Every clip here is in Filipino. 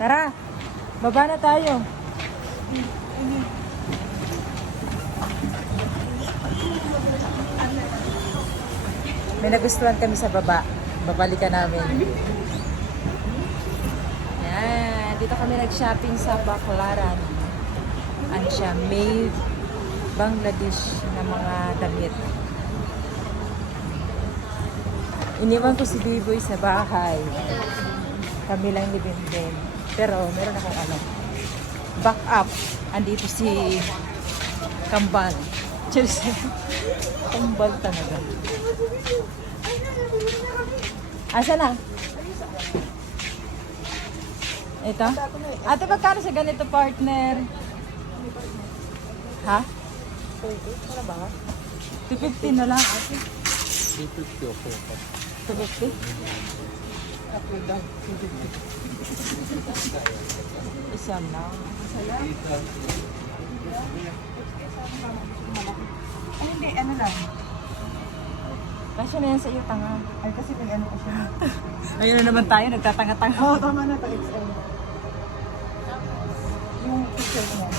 Tara, baba na tayo. May nagustuhan kami sa baba. Babalikan namin. Yan, dito kami nag-shopping sa Baclaran. Ano siya, made Bangladesh na mga damit. Iniwan ko si Biboy sa bahay. Kami lang ni Benden. Pero meron akong back up. Andito si Kambal. Cheers. Kambal talaga. Asa na? Ito? Ate, magkano sa ganito, partner? Ha? 250 na lang. 250 okay. 250? Isang lang. Ay, hindi, ano lang. Kasya na yan sa iyo, tanga. Ay, kasi may ano ko siya. Ayun na naman tayo, nagtatanga-tanga. Oo, tama na ito, XL. Yung picture niya.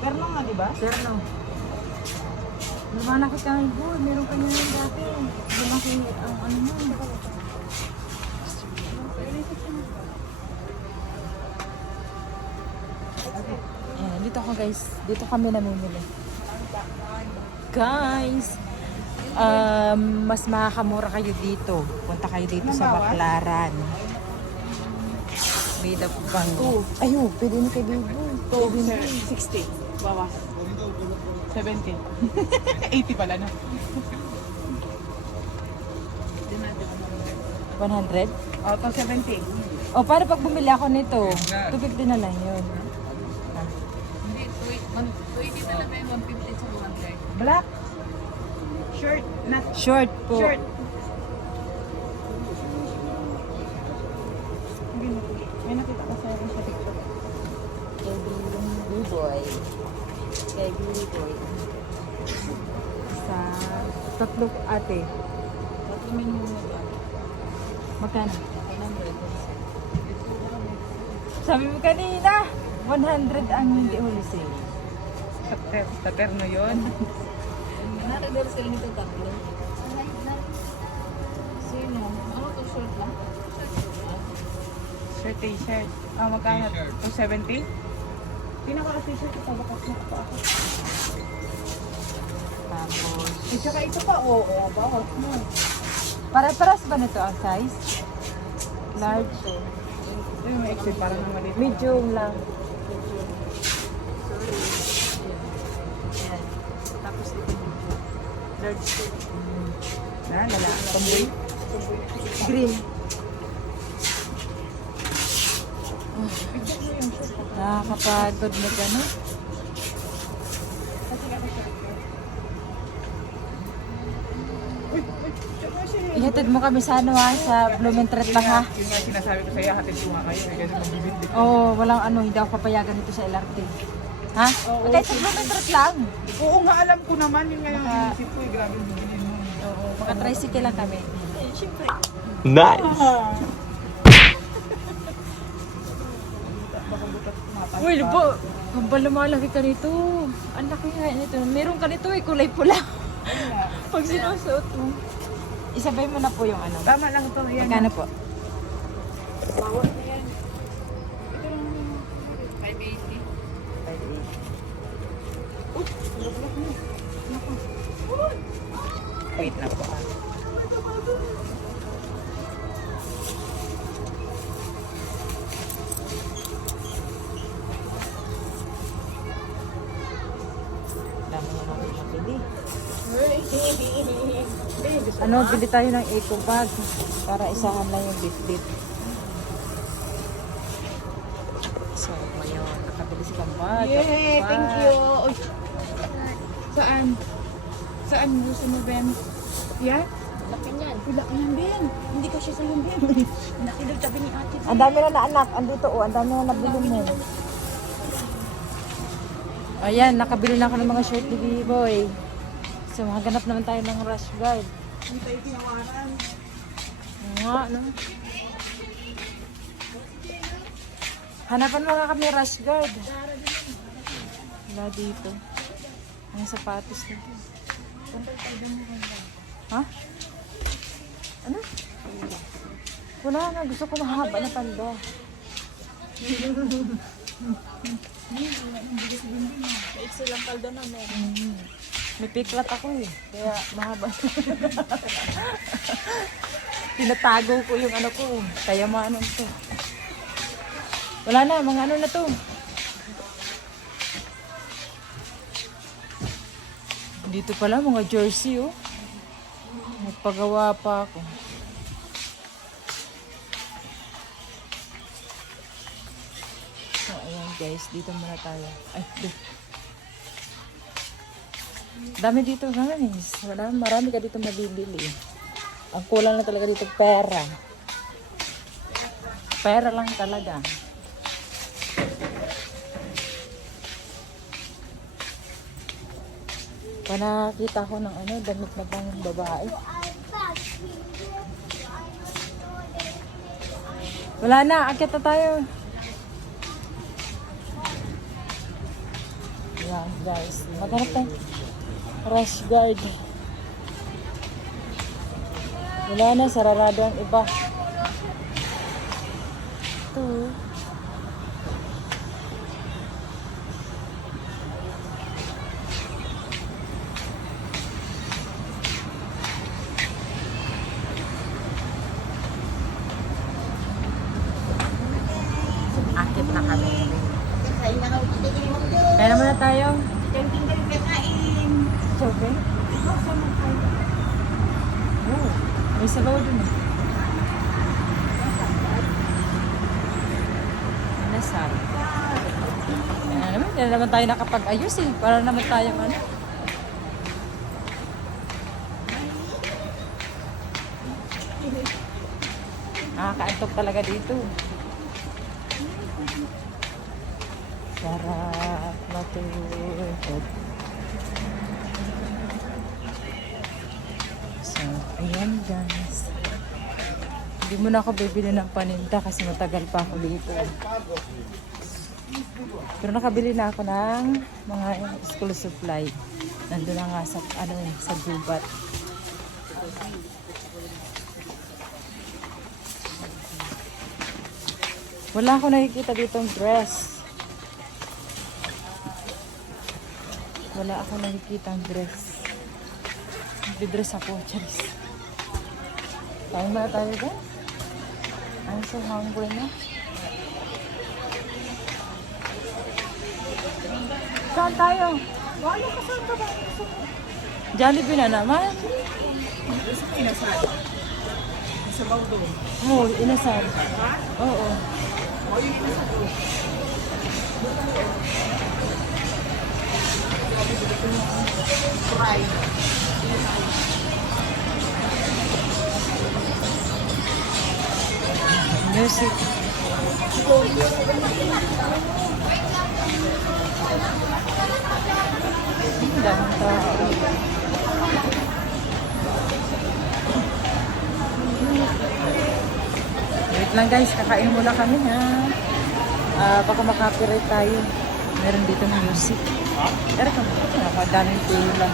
Pero lang nga, di ba? Sir, no. Lumanakit ka ngayon, boy. Meron ka niya yung dati. Lumaki ang ano mo. Ayan, dito ako guys. Dito kami namimili. Guys, mas makakamura kayo dito. Punta kayo dito sa Baclaran. Made of bang. Ayun, pwede na kay Bibo. 60. Bawas. 70. 80 pala na. 100? O, ito 70. O, para pag bumili ako nito, 250 na lang yun. Hindi, 280 na lang yung 150 sa 130. Black. Shirt. Not Short po. shirt. May nakita ko sa TikTok. Kay B-Boy. Kay B-Boy. Sa tatlo ate. Tatlo minimum na ba? Magkano? 100. Sabi mo kanina, 100 ang hindi huli sale. Sa terno yun. Narador sila nito tatlo. Sino? Ano to, short lang? Shirt, t-shirt. Ah, magkano? 270? Pinaka t-shirt ito, bakas na pa ako. Tapos, Eh, tsaka ito pa, oo, bawas mo. para-paras ba nito ang size? Large. Ay, may exit parang ng maliit. Medium lang. Yan. Tapos ito medium. Large. Lalaki. Tomboy. Green. Picture mo yung shirt. Nakakapagod na gano'n. Ihatid mo kami sa ano ha, sa Blumentritt lang ha. Yun nga sinasabi ko sa'yo, hatid ko nga kayo. Kasi magbibindi. Oo, walang ano, hindi ako papayagan dito sa LRT. Ha? Oo, Okay, sa Blumentritt lang. Oo nga, alam ko naman. Yun nga yung inisip ko. Grabe yung bibili mo. Oo, maka-tricycle lang kami. Siyempre. Nice! Baka butat mata. Uy, lupo. Kambal lumalaki ka nito. Ang laki nga nito. Meron ka nito eh, kulay pula. Pag sinusuot mo. Isabay mo na po yung ano. Tama lang to. Yan. Magkano po? Bawat na yan. 580. Wait lang po. Dami na namin mabili. Ano, bili tayo ng eco bag para isahan lang yung bit-bit. So, ngayon, nakabili si Kambal. Yay! Thank you! Uy. Saan? Saan gusto mo, Ben? Yeah? Laki niyan. Wala ka yan, Ben. Hindi ko siya sa'yo, Ben. Nakilog tabi ni ate. Ang dami na anak. Andito ang dami na nabili mo. Ayan, nakabili na ako ng mga shirt ni B-Boy. So, makaganap naman tayo ng rush guard. Hindi tayo tinawaran. Nga, no? Hanapan mo nga kami rush guard. Wala dito. Ang sapatos nito. Ha? Ano? Wala na. Gusto ko mahaba na palda. Maiksi lang palda na meron. May piklat ako eh. Kaya mahaba. Tinatago ko yung ano ko. Kaya maanong to. Wala na. Mga ano na to. Dito pala mga jersey oh. Nagpagawa pa ako. So ayan guys, dito muna tayo. Ay, dito. Dami dito guys. Wala, marami ka dito mabibili. Ang kulang na talaga dito pera. Pera lang talaga. Panakita ko ng ano, damit na pang babae. Wala na, akit na tayo. Yan guys, maghanap tayo. Rush guard. Wala na, sararado ang iba. Ito. Akit na kami. Kaya naman na tayo. Sobe? Oh, may sabaw dun eh. Nasal. Kaya naman tayo nakapag-ayos eh. Para naman tayo ano. Nakakaantok talaga dito. Sarap matulog. So, ayan guys. Hindi mo na ako bibili ng paninda kasi matagal pa ako dito. Pero nakabili na ako ng mga school supply. Nandun na nga sa, ano, sa gubat. Wala ako nakikita ditong dress. Wala ako nakikita ang dress. Nagdi-dress ako, charis. Kain ba tayo ba? I'm so hungry na. Saan tayo? Wala ka, saan ka ba? Jollibee na naman. Inasal. Sa bawdo. Oo, inasal. Oo. Fry. Music. Daming tao. Wait lang guys, kakain muna kami ha. Baka makapirate tayo. Meron dito ng music. Pero kami, nakadaming pula.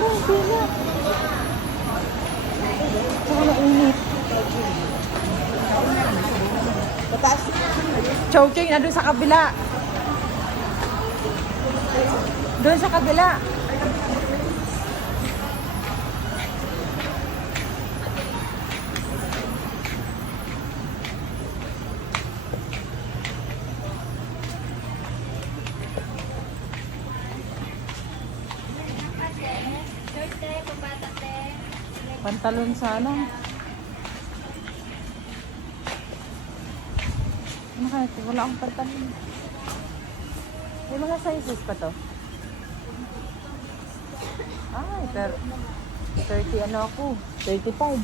Oh, pula. Saka mainit. Pataas. Choking na doon sa kabila. Doon sa kabila. Pantalon sana. Ano kaya ito? Wala akong pantalon. May mga sizes pa to. Ay, pero 30 ano ako? 35.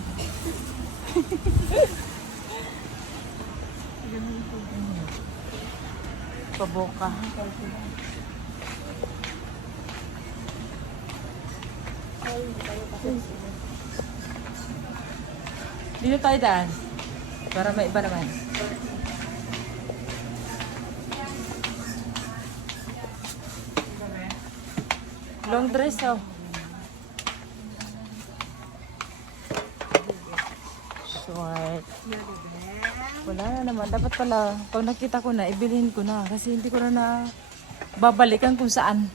Paboka. Dito tayo daan. Para may iba naman. Long dress, oh. Short. Wala na naman. Dapat pala, pag nakita ko na, ibilhin ko na. Kasi hindi ko na babalikan kung saan.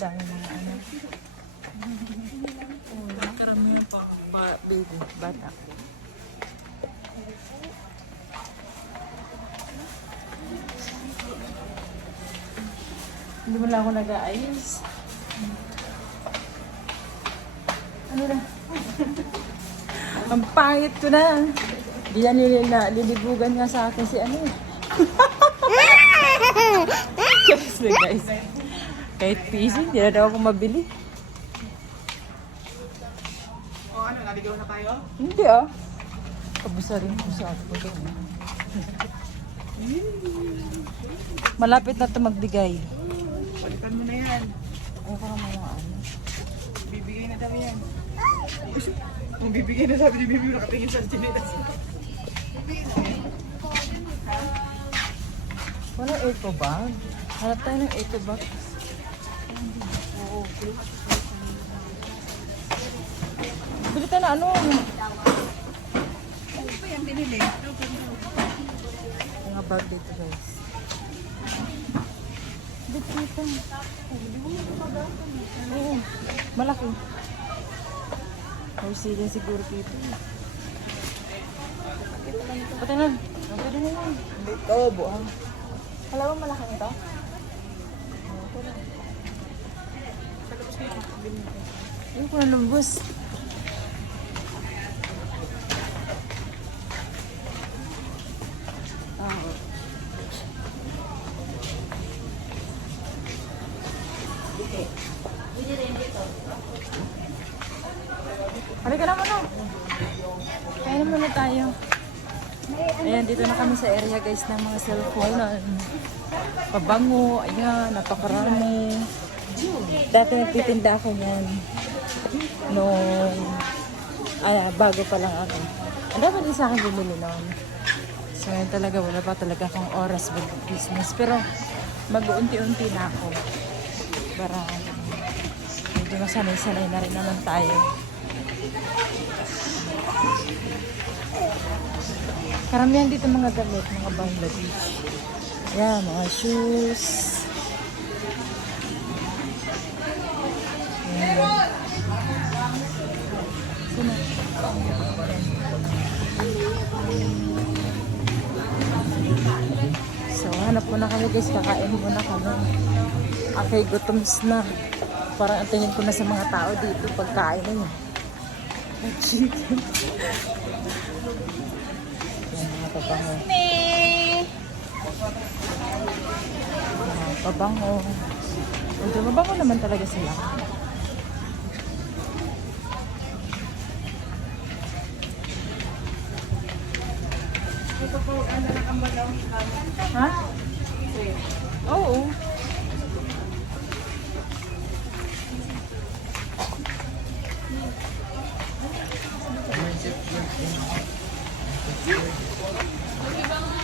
Dami mga ano. Karamihan pa, baby, bata. Hindi mo lang ako nag-aayos. Ano na? Ang pangit ko na. Di yan lilibugan nga sa akin si ano. Just like guys. Kahit piso, hindi na daw ako mabili. O ano, naligaw na tayo? Hindi ah. Kabusa rin ko sa ako. Malapit na ito magbigay. Balikan mo na yan. Ay, parang mga ano. Bibigay na daw yan. Kung bibigay na sabi ni Bibi, nakatingin sa chinetas. Wala eco bag. Hanap tayo ng eco bag. Bili tayo na ano. Ano pa yan binili? Mga bag dito guys. Dito dito. Oo. Malaki. Mercedes siguro dito. Pati na. Pwede na yan. Ito, buang. Wala ba malaki ito? Ayun ko na lumbos. Halika na muna. Kaya muna tayo. Ayan, dito na kami sa area guys ng mga cellphone. Pabango, ayan, napakarami. Dati nagtitinda ako yan. Nung, bago pa lang ako. Ang dapat din sa akin bumili noon. So, yan talaga, wala pa talaga akong oras mag-business. Pero, mag-unti-unti na ako. Para, medyo masanay-sanay na rin naman tayo. Karamihan dito mga damit, mga Bangladesh. Yan, mga shoes. Yan. Sino? So, hanap muna kami guys, kakain muna kami. Okay, gutoms na. Parang ang tingin ko na sa mga tao dito pagkain na yun. Chicken. Yan, mga pabango. Mga pabango. Medyo mabango naman talaga sila. Ito po, ano na ang malaw. Ha? Oo.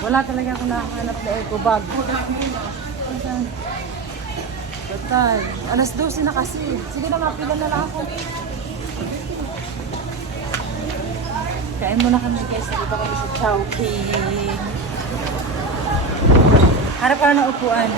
Wala talaga ako nakahanap na eco bag. Batay. Alas 12 na kasi. Sige na, mapila na lang ako. Kain muna kami guys. Dito kami sa Chowking. Harap ka na ng upuan.